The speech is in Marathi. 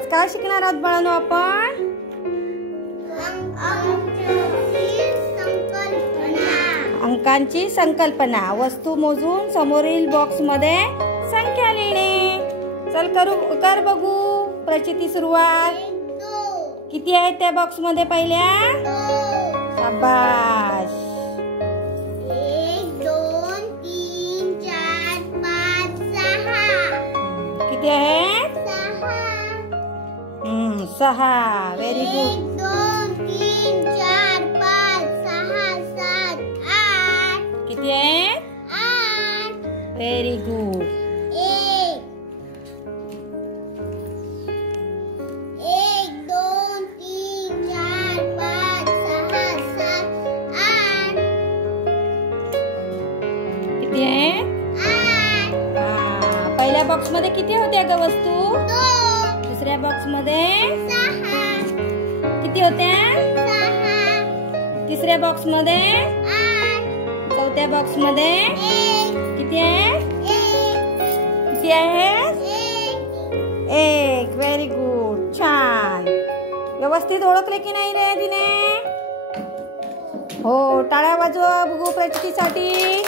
आज काय शिकणार आहोत बाळांनो आपण? अंकांची संकल्पना. वस्तू मोजून समोरील बॉक्स मध्ये संख्या लिहिणे. चल कर बघू प्रचिती सुरुवात. किती आहेत त्या बॉक्स मध्ये पहिल्या? शाबाश. 1 2 3 4 5 6. किती आहेत? 6. Very good. 1 2 3 4 5 6 7 8. किती आहेत? 8. Very good. 1 2 3 4 5 6 7 8. किती आहेत? 8. पहिल्या बॉक्स मध्ये किती होत्या ग वस्तू? 2. दुसऱ्या बॉक्स मध्ये 6. किती होत्या? 6. तिसऱ्या बॉक्स मध्ये 8. चौथ्या बॉक्स मध्ये 1. किती आहे? 1. किती आहे? 1. 1. Very good. छान. व्यवस्थित ओळखले की नाही रे तिने? हो, टाळ्या वाजवा बघू प्रचितीसाठी.